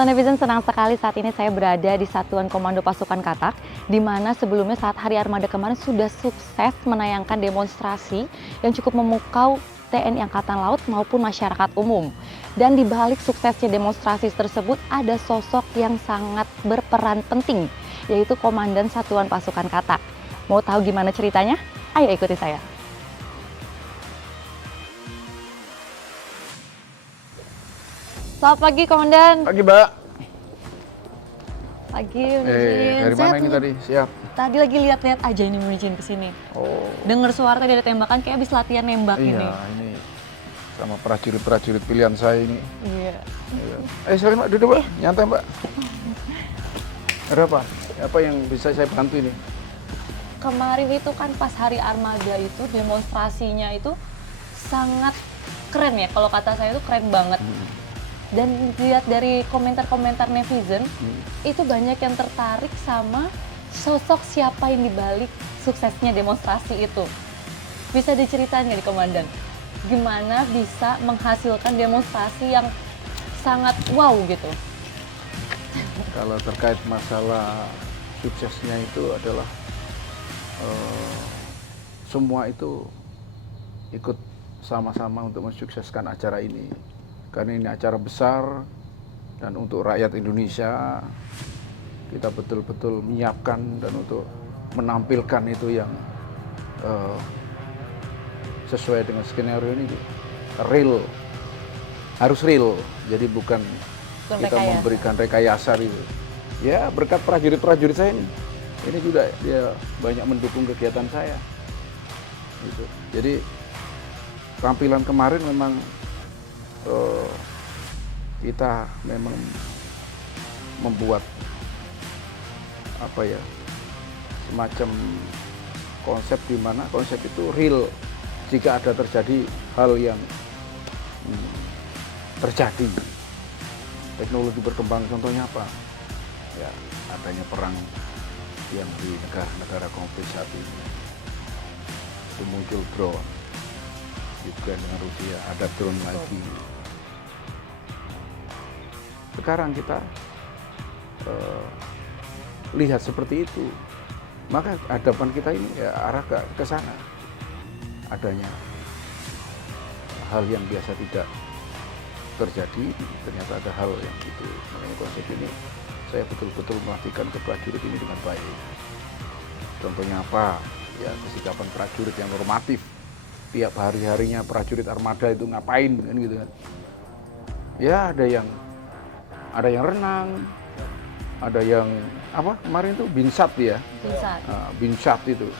Halo netizen, senang sekali saat ini saya berada di Satuan Komando Pasukan Katak, di mana sebelumnya saat Hari Armada kemarin sudah sukses menayangkan demonstrasi yang cukup memukau TNI Angkatan Laut maupun masyarakat umum. Dan di balik suksesnya demonstrasi tersebut ada sosok yang sangat berperan penting, yaitu Komandan Satuan Pasukan Katak. Mau tahu gimana ceritanya? Ayo ikuti saya. Selamat pagi, Komandan. Pagi, Mbak. Pagi, Dari mana ini tadi? Siap. Tadi lagi lihat-lihat aja ini Mijin kesini. Oh. Dengar suara tadi ada tembakan, kayak habis latihan nembak Iya, ini. ini sama prajurit-prajurit pilihan saya ini. Iya. Iya. Silahkan Mbak, duduk Mbak. Nyantai Mbak. Ada apa? Apa yang bisa saya bantu ini? Kemarin itu kan pas Hari Armada itu demonstrasinya itu sangat keren ya. Kalau kata saya itu keren banget. Dan lihat dari komentar-komentar netizen, itu banyak yang tertarik sama sosok siapa yang dibalik suksesnya demonstrasi itu. Bisa diceritain nggak di Komandan? Gimana bisa menghasilkan demonstrasi yang sangat wow gitu? Kalau terkait masalah suksesnya itu adalah semua itu ikut sama-sama untuk mensukseskan acara ini. Karena ini acara besar dan untuk rakyat Indonesia kita betul-betul menyiapkan dan untuk menampilkan itu yang sesuai dengan skenario ini real, harus real. Jadi bukan kita memberikan rekayasa gitu. Ya berkat prajurit-prajurit saya ini juga dia banyak mendukung kegiatan saya. Gitu. Jadi tampilan kemarin memang kita memang membuat apa ya, semacam konsep di mana konsep itu real jika ada terjadi hal yang terjadi. Teknologi berkembang, contohnya apa? Ya, adanya perang yang di negara-negara konflik saat ini. Itu muncul drone. Ukraina dengan Rusia, ada drone lagi. Sekarang kita lihat seperti itu, maka hadapan kita ini ya arah ke sana. Adanya hal yang biasa tidak terjadi, ternyata ada hal yang itu. Makanya konsep ini saya betul-betul melatihkan ke prajurit ini dengan baik. Contohnya apa? Ya kesikapan prajurit yang normatif. Tiap hari-harinya prajurit armada itu ngapain kan gitu kan. Ya ada yang renang, ada yang apa kemarin itu binsat ya. Binsat. Binsat itu.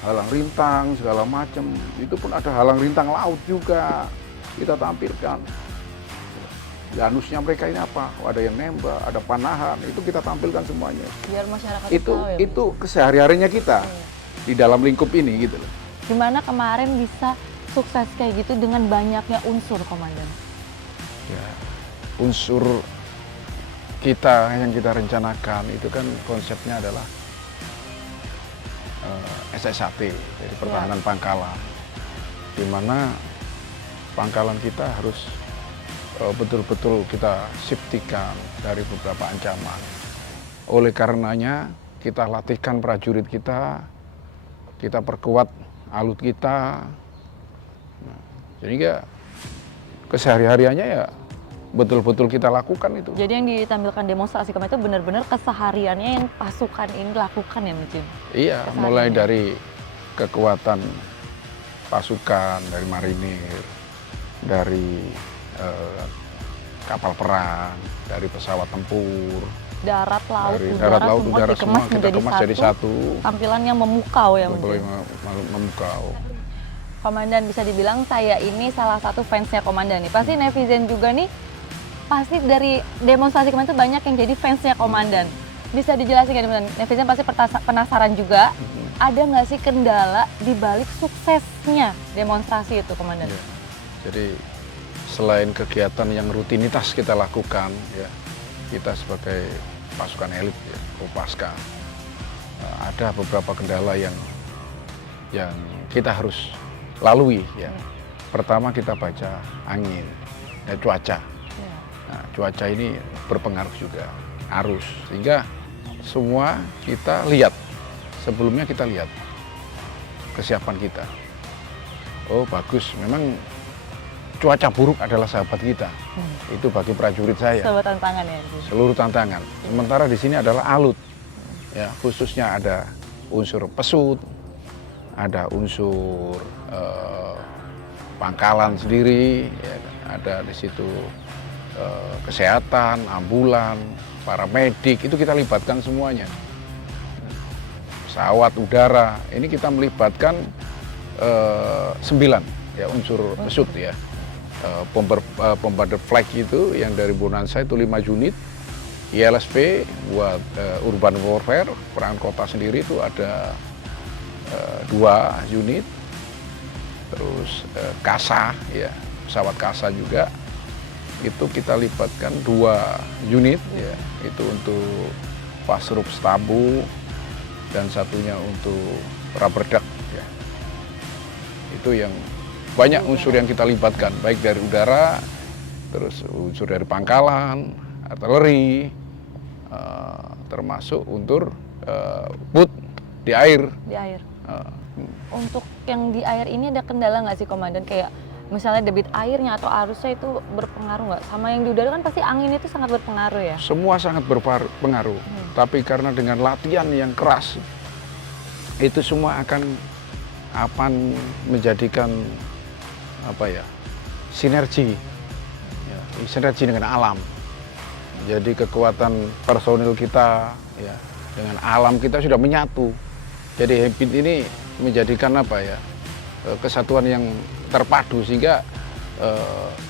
Halang rintang segala macam. Itu pun ada halang rintang laut juga kita tampilkan. Danusnya mereka ini apa? Ada yang nembak, ada panahan, itu kita tampilkan semuanya. Biar masyarakat itu tahu ya. Itu kesehari-harinya kita di dalam lingkup ini gitu loh. Gimana kemarin bisa sukses kayak gitu dengan banyaknya unsur, Komandan? Ya, unsur kita yang kita rencanakan itu kan konsepnya adalah SSAT, jadi pertahanan pangkalan, di mana pangkalan kita harus betul-betul kita safety-kan dari beberapa ancaman. Oleh karenanya kita latihkan prajurit kita perkuat alut kita, jadi kesehari-hariannya ya betul-betul kita lakukan itu. Jadi yang ditampilkan demonstrasi kemarin itu benar-benar kesehariannya yang pasukan ini lakukan ya, Mijin? Iya, mulai dari kekuatan pasukan, dari marinir, dari kapal perang, dari pesawat tempur, darat, laut, dari udara, laut, semua udara, dikemas semua kita kemas jadi satu. Tampilan yang memukau ya, Mijin? Memukau. Komandan, bisa dibilang saya ini salah satu fansnya Komandan nih. Pasti netizen juga nih, pasti dari demonstrasi kemarin itu banyak yang jadi fansnya Komandan. Bisa dijelasin nggak, netizen pasti penasaran juga, ada nggak sih kendala di balik suksesnya demonstrasi itu, Komandan? Ya. Jadi selain kegiatan yang rutinitas kita lakukan, ya kita sebagai pasukan elit, ya, Kopaska, ada beberapa kendala yang kita harus lalui ya. Pertama kita baca angin, ya, cuaca. Nah, cuaca ini berpengaruh juga, arus, sehingga semua kita lihat, sebelumnya kita lihat kesiapan kita. Oh bagus, memang cuaca buruk adalah sahabat kita. Itu bagi prajurit saya. Sebuah tantangan ya. Jin? Seluruh tantangan. Sementara di sini adalah alut, ya khususnya ada unsur pesut, ada unsur pangkalan sendiri, ya, ada di situ kesehatan, ambulan, para medik, itu kita libatkan semuanya. Pesawat udara, ini kita melibatkan 9 ya unsur pesut ya. Bombarder flag itu yang dari Bonanza itu 5 unit, ILSP buat urban warfare, perang kota sendiri itu ada 2 unit, terus KASA ya, pesawat KASA juga itu kita libatkan 2 unit ya, itu untuk Pasrup Stabu dan satunya untuk rubber duck ya. Itu yang banyak unsur yang kita libatkan, baik dari udara, terus unsur dari pangkalan, artileri, termasuk untuk boot di air. Di air. Untuk yang di air ini ada kendala nggak sih Komandan? Kayak misalnya debit airnya atau arusnya itu berpengaruh nggak? Sama yang di udara kan pasti angin itu sangat berpengaruh ya? Semua sangat berpengaruh, tapi karena dengan latihan yang keras, itu semua akan menjadikan sinergi, ya, sinergi dengan alam. Jadi kekuatan personil kita ya, dengan alam kita sudah menyatu. Jadi Habit ini menjadikan kesatuan yang terpadu, sehingga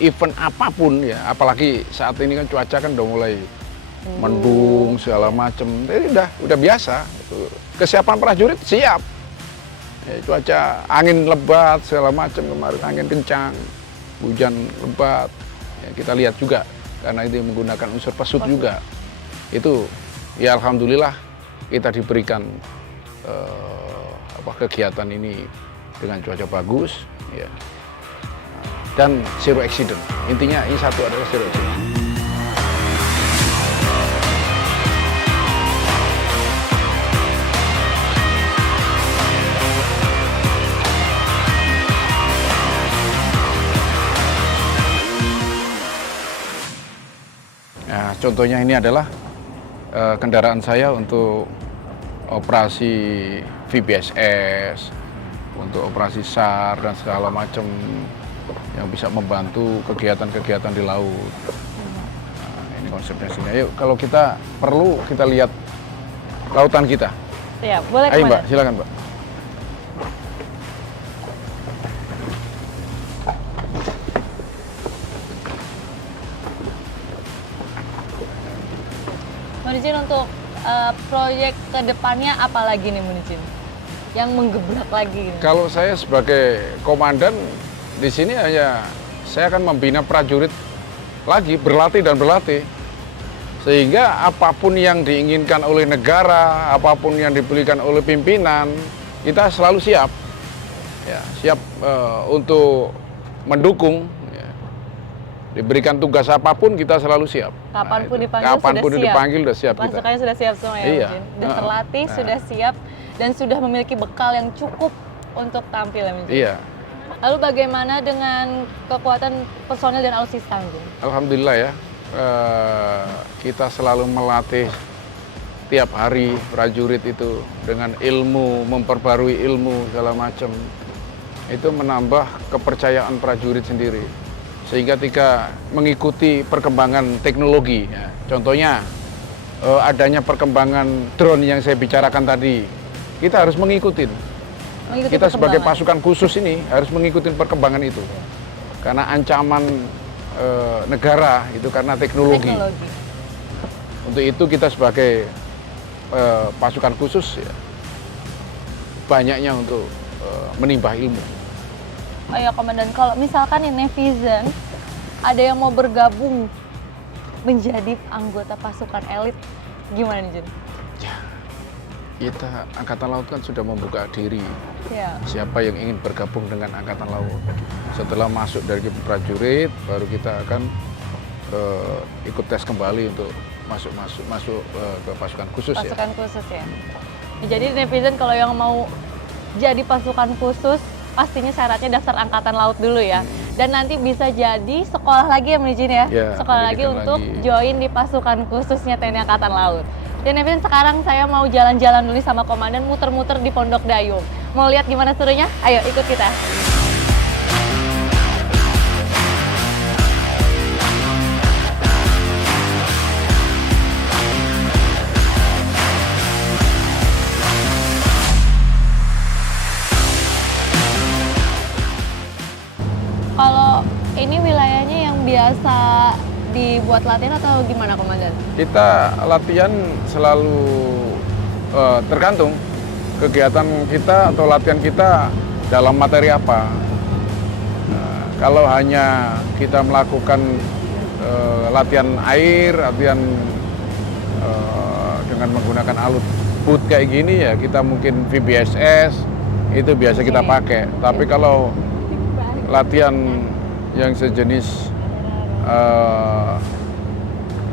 event apapun ya, apalagi saat ini kan cuaca kan udah mulai mendung segala macam, jadi udah biasa. Kesiapan prajurit siap. Ya, cuaca angin lebat segala macam, kemarin angin kencang, hujan lebat, ya, kita lihat juga karena itu menggunakan unsur pesut juga. Itu ya alhamdulillah kita diberikan kegiatan ini dengan cuaca bagus ya, dan zero accident. Intinya ini satu adalah zero accident. Nah, contohnya ini adalah kendaraan saya untuk operasi VBSS, untuk operasi SAR dan segala macam yang bisa membantu kegiatan-kegiatan di laut. Nah, ini konsepnya sini. Ayo, kalau kita perlu kita lihat lautan kita. Ya, boleh. Ayo Mbak, silakan Mbak. Munijin, untuk proyek kedepannya apa lagi nih Munijin? Yang menggebrak lagi? Kalau saya sebagai komandan di sini hanya saya akan membina prajurit lagi, berlatih dan berlatih, sehingga apapun yang diinginkan oleh negara, apapun yang diberikan oleh pimpinan, kita selalu siap, ya, siap untuk mendukung. Diberikan tugas apapun kita selalu siap. Kapanpun dipanggil sudah siap. Pasukannya sudah siap semua ya, iya. Munijin. Sudah terlatih, sudah siap, dan sudah memiliki bekal yang cukup untuk tampil ya, Munijin. Iya. Lalu bagaimana dengan kekuatan personel dan alutsista, Munijin? Alhamdulillah ya, kita selalu melatih tiap hari prajurit itu dengan ilmu, memperbarui ilmu segala macam. Itu menambah kepercayaan prajurit sendiri. Sehingga ketika mengikuti perkembangan teknologi, ya, contohnya adanya perkembangan drone yang saya bicarakan tadi, kita harus mengikuti. Kita sebagai pasukan khusus ini harus mengikuti perkembangan itu, karena ancaman negara itu karena teknologi. Untuk itu kita sebagai pasukan khusus ya, banyaknya untuk menimba ilmu. Oh ya Komandan, kalau misalkan nih netizen ada yang mau bergabung menjadi anggota pasukan elit, gimana nih Jun? Ya, kita Angkatan Laut kan sudah membuka diri. Ya. Siapa yang ingin bergabung dengan Angkatan Laut? Setelah masuk dari prajurit, baru kita akan ikut tes kembali untuk masuk ke pasukan khusus ya. Pasukan khusus ya. Jadi netizen kalau yang mau jadi pasukan khusus, pastinya syaratnya daftar angkatan laut dulu ya. Dan nanti bisa jadi sekolah lagi ya Mijin ya? Ya, sekolah lagi pendidikan untuk lagi. join di pasukan khususnya TNI Angkatan Laut. Dan netizen sekarang saya mau jalan-jalan dulu sama komandan, muter-muter di Pondok Dayung. Mau lihat gimana serunya? Ayo ikut kita. Kalau ini wilayahnya yang biasa dibuat latihan atau gimana komandan? Kita latihan selalu tergantung kegiatan kita atau latihan kita dalam materi apa. Nah, kalau hanya kita melakukan latihan air, latihan dengan menggunakan alut boot kayak gini ya kita mungkin VBSS itu biasa kita pakai. Tapi kalau latihan yang sejenis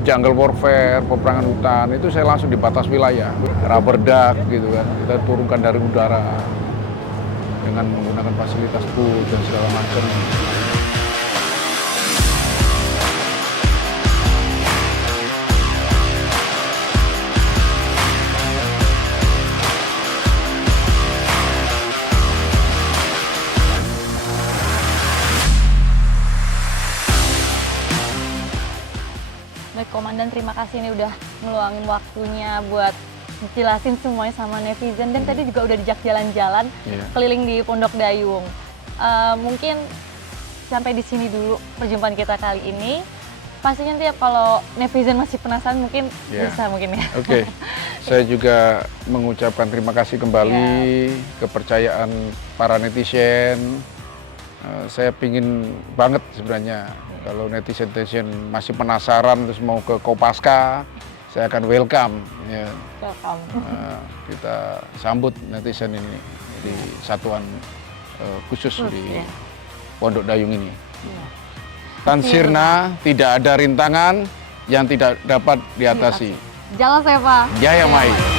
jungle warfare, peperangan hutan, itu saya langsung di batas wilayah. Rubber duck gitu kan, kita turunkan dari udara dengan menggunakan fasilitas boot dan segala macam. Baik komandan, terima kasih nih udah ngeluangin waktunya buat jelasin semuanya sama netizen. Dan tadi juga udah dijak jalan-jalan keliling di Pondok Dayung. Mungkin sampai di sini dulu perjumpaan kita kali ini. Pastinya nanti kalau netizen masih penasaran mungkin bisa mungkin ya. Oke. Saya juga mengucapkan terima kasih kembali kepercayaan para netizen. Saya pingin banget sebenarnya kalau netizen masih penasaran terus mau ke Kopaska, saya akan welcome. Ya. Welcome. Kita sambut netizen ini di satuan khusus di Pondok Dayung ini. Tan sirna, tidak ada rintangan yang tidak dapat diatasi. Jalan saya Pak. Jaya Mai.